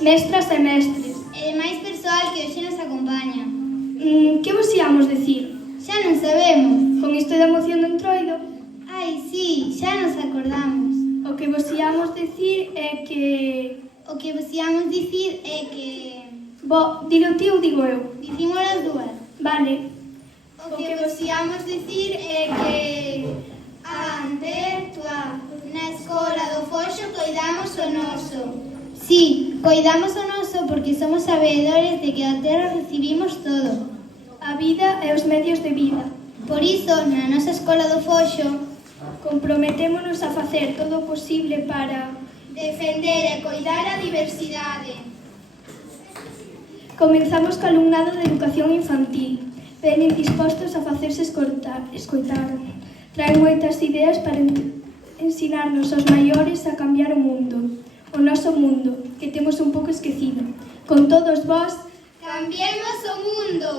mestras e mestres, e demais persoal que hoxe nos acompaña. Que vos íamos decir? Xa non sabemos. Con isto da moción do entroido, Ai, sí, xa nos acordamos. o que vos íamos decir é que... O que vos íamos dicir é que... Dilo ti ou digo eu? Dicimos as dúas. Vale. O que vos íamos dicir é que... Ante tua, na escola do Foxo coidamos o noso. Sí, coidamos o noso porque somos sabedores de que da terra recibimos todo. A vida e os medios de vida. Por iso, na nosa escola do Foxo, comprometémonos a facer todo o posible para defender e coidar a diversidade. Comenzamos co alumnado de educación infantil. Veñen dispostos a facerse escoitar. Traen moitas ideas para ensinarnos aos maiores a cambiar o mundo. O noso mundo, que temos un pouco esquecido. Con todos vós, cambiemos o mundo!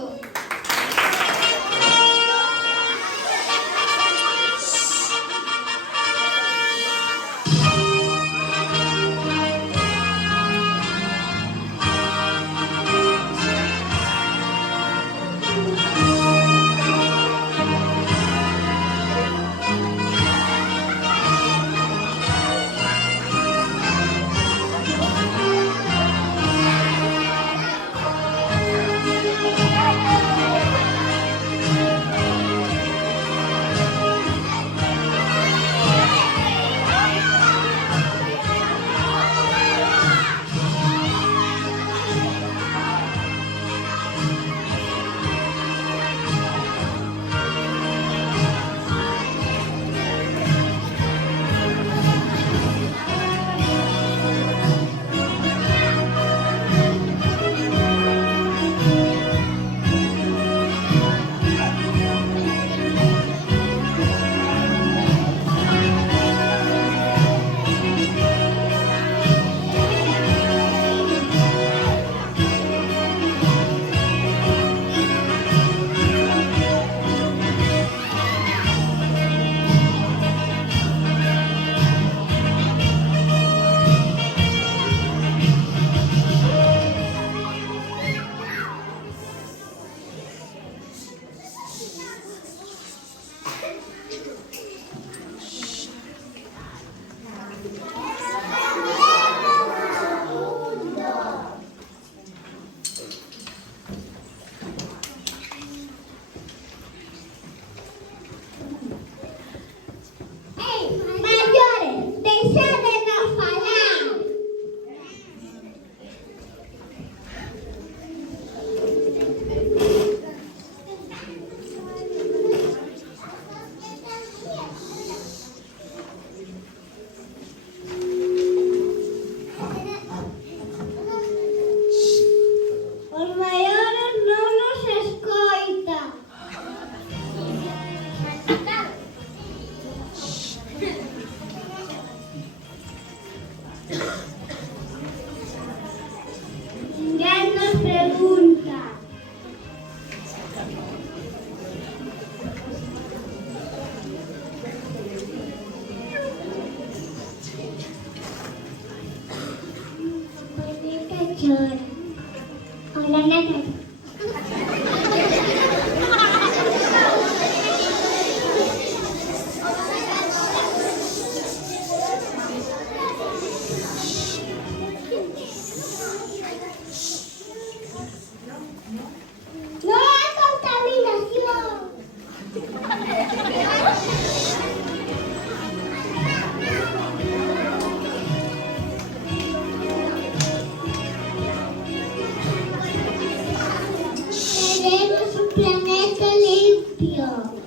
Hola, Nata. ¡No hay contaminación! Queremos un planeta limpio.